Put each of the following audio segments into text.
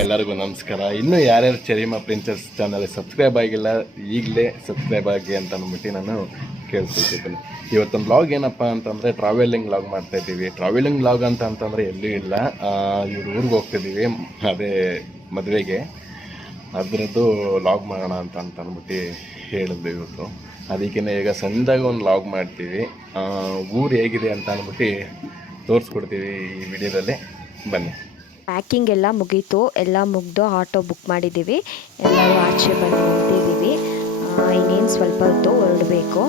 ಎಲ್ಲರಿಗೂ ನಮಸ್ಕಾರ. ಇನ್ನೂ ಯಾರ್ಯಾರು ಚರಿಮ ಪ್ರಿನ್ಸಸ್ ಚಾನಲ್ ಸಬ್ಸ್ಕ್ರೈಬ್ ಆಗಿಲ್ಲ ಈಗಲೇ ಸಬ್ಸ್ಕ್ರೈಬ್ ಆಗಿ ಅಂತ ಅಂದ್ಬಿಟ್ಟು ನಾನು ಕೇಳ್ಕೊಳ್ತಿದ್ದೀನಿ. ಇವತ್ತೊಂದು ವ್ಲಾಗ್ ಏನಪ್ಪ ಅಂತಂದರೆ ಟ್ರಾವೆಲಿಂಗ್ ವ್ಲಾಗ್ ಮಾಡ್ತಾಯಿದ್ದೀವಿ. ಟ್ರಾವೆಲಿಂಗ್ ವ್ಲಾಗ್ ಅಂತಂದರೆ ಎಲ್ಲೂ ಇಲ್ಲ, ಇವ್ರ ಊರಿಗೆ ಹೋಗ್ತಿದ್ದೀವಿ, ಅದೇ ಮದುವೆಗೆ. ಅದರದ್ದು ವ್ಲಾಗ್ ಮಾಡೋಣ ಅಂತ ಅಂದ್ಬಿಟ್ಟು ಹೇಳಿದ್ವಿ ಇವತ್ತು. ಅದಕ್ಕೆ ಈಗ ಸಣ್ಣದಾಗಿ ಒಂದು ವ್ಲಾಗ್ ಮಾಡ್ತೀವಿ. ಊರು ಹೇಗಿದೆ ಅಂತ ಅಂದ್ಬಿಟ್ಟು ತೋರಿಸ್ಕೊಡ್ತೀವಿ ಈ ವಿಡಿಯೋದಲ್ಲಿ, ಬನ್ನಿ. ಪ್ಯಾಕಿಂಗ್ ಎಲ್ಲ ಮುಗೀತು, ಎಲ್ಲ ಮುಗ್ದು ಆಟೋ ಬುಕ್ ಮಾಡಿದ್ದೀವಿ. ಎಲ್ಲರೂ ಆಚೆ ಬಂದು ನಿಂತಿದ್ದೀವಿ. ಇನ್ನೇನು ಸ್ವಲ್ಪ ಹೊತ್ತು ಹೊರಡಬೇಕು.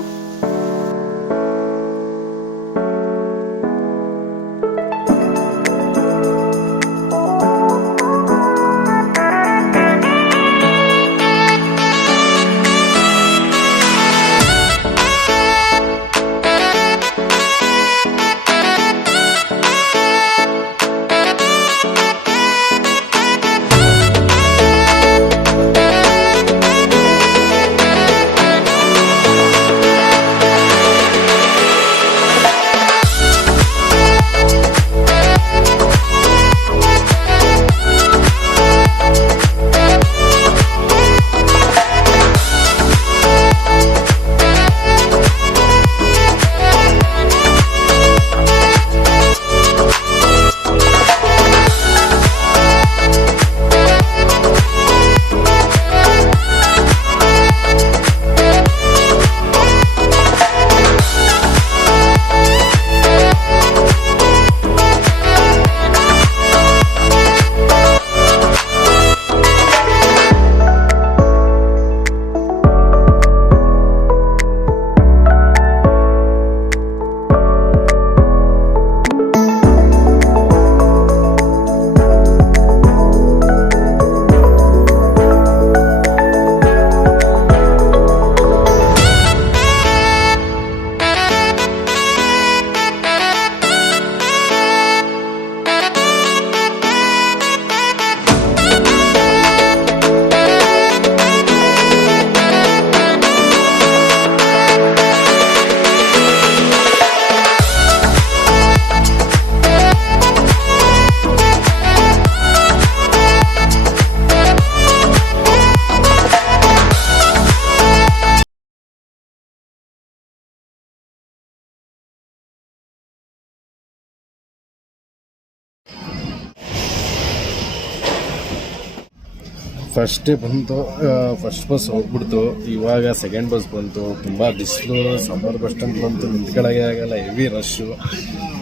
ಫಸ್ಟ್ ಬಸ್ ಹೋಗ್ಬಿಡ್ತು. ಇವಾಗ ಸೆಕೆಂಡ್ ಬಸ್ ಬಂತು. ತುಂಬ ಬಿಸಿಲು, ಸಮ್ಮರ್ ಬಸ್ ಸ್ಟ್ಯಾಂಡ್ ಬಂತು, ನಿಂತ್ಕೊಳ್ಳೋಕೆ ಆಗಲ್ಲ, ಹೆವಿ ರಶ್ಶು.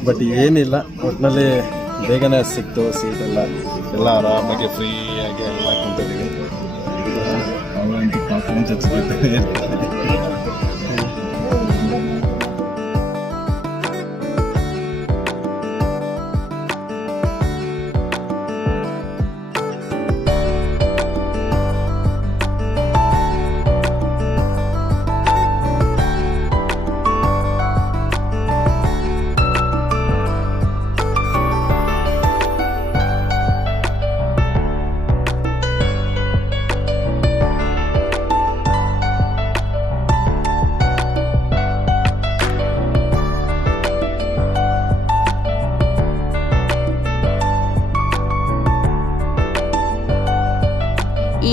ಬಟ್ ಏನಿಲ್ಲ, ಒಟ್ಟಿನಲ್ಲಿ ಬೇಗನೆ ಸಿಕ್ತು ಸೀಟೆಲ್ಲ. ಎಲ್ಲ ಆರಾಮಾಗಿ ಫ್ರೀಯಾಗಿ ಎಲ್ಲ ಕುಂತಿದ್ದೀವಿ. ಅವಂತೂ ಪಾಪ ಅಂತ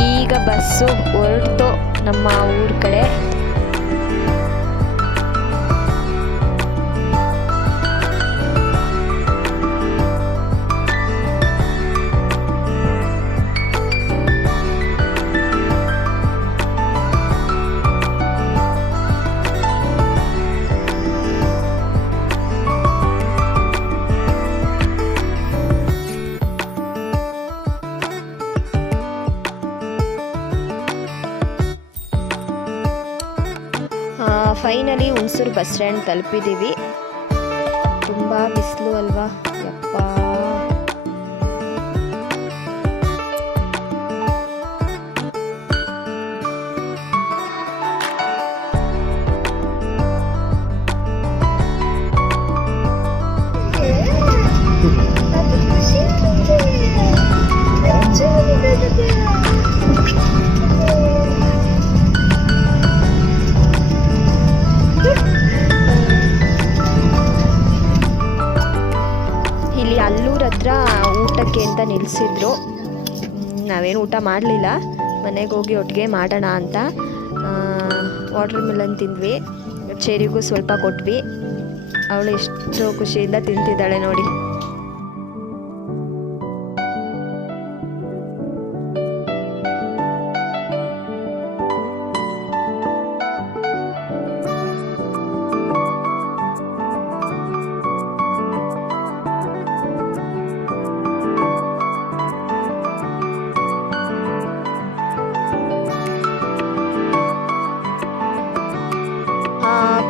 ಈಗ ಬಸ್ಸು ಹೊರಡ್ತು ನಮ್ಮ ಊರ ಕಡೆ. ಫೈನಲಿ ಹುಣಸೂರು ಬಸ್ ಸ್ಟ್ಯಾಂಡ್ ತಲುಪಿದ್ದೀವಿ. ತುಂಬ ಬಿಸಿಲು ಅಲ್ವಾ ಯಪ್ಪ. ಊಟಕ್ಕೆ ಅಂತ ನಿಲ್ಲಿಸಿದ್ರು. ನಾವೇನು ಊಟ ಮಾಡಲಿಲ್ಲ, ಮನೆಗೆ ಹೋಗಿ ಒಟ್ಟಿಗೆ ಮಾಡೋಣ ಅಂತ ವಾಟರ್ ಮೆಲನ್ ತಿಂದ್ವಿ. ಚೆರಿಗೂ ಸ್ವಲ್ಪ ಕೊಟ್ವಿ. ಅವಳು ಎಷ್ಟು ಖುಷಿಯಿಂದ ತಿಂತಿದ್ದಾಳೆ ನೋಡಿ.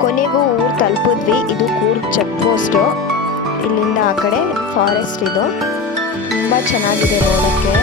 ಕೊನೆಗೂ ಊರು ತಲುಪಿದ್ವಿ. ಇದು ಕೂರ್ಗ್ ಚೆಕ್ ಪೋಸ್ಟು. ಇಲ್ಲಿಂದ ಆ ಕಡೆ ಫಾರೆಸ್ಟ್. ಇದು ತುಂಬ ಚೆನ್ನಾಗಿದೆ ನೋಡೋಕ್ಕೆ.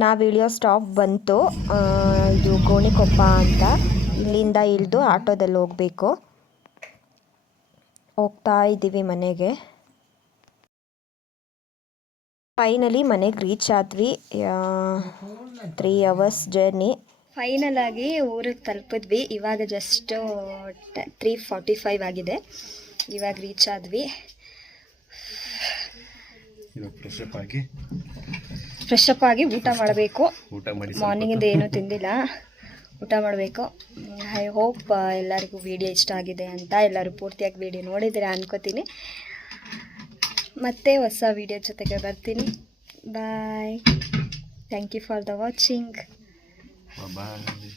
ನಾವು ಇಳಿಯೋ ಸ್ಟಾಪ್ ಬಂತು. ಇದು ಗೋಣಿಕೊಪ್ಪ ಅಂತ. ಇಲ್ಲಿಂದ ಇಳಿದು ಆಟೋದಲ್ಲಿ ಹೋಗಬೇಕು. ಹೋಗ್ತಾ ಇದ್ದೀವಿ ಮನೆಗೆ. ಫೈನಲಿ ಮನೆಗೆ ರೀಚ್ ಆದ್ವಿ. 3 hours ಜರ್ನಿ. ಫೈನಲ್ ಆಗಿ ಊರಿಗೆ ತಲುಪಿದ್ವಿ. ಇವಾಗ ಜಸ್ಟ್ 3:45 ಆಗಿದೆ. ಇವಾಗ ರೀಚ್ ಆದ್ವಿ. ಫ್ರೆಶ್ ಅಪ್ ಆಗಿ ಊಟ ಮಾಡಬೇಕು. ಮಾರ್ನಿಂಗಿಂದ ಏನೂ ತಿಂದಿಲ್ಲ, ಊಟ ಮಾಡಬೇಕು. ಐ ಹೋಪ್ ಎಲ್ಲರಿಗೂ ವಿಡಿಯೋ ಇಷ್ಟ ಆಗಿದೆ ಅಂತ. ಎಲ್ಲರೂ ಪೂರ್ತಿಯಾಗಿ ವಿಡಿಯೋ ನೋಡಿದ್ದೀರಾ ಅನ್ಕೋತೀನಿ. ಮತ್ತೆ ಹೊಸ ವಿಡಿಯೋ ಜೊತೆಗೆ ಬರ್ತೀನಿ. Bye. Thank you for the watching. Bye.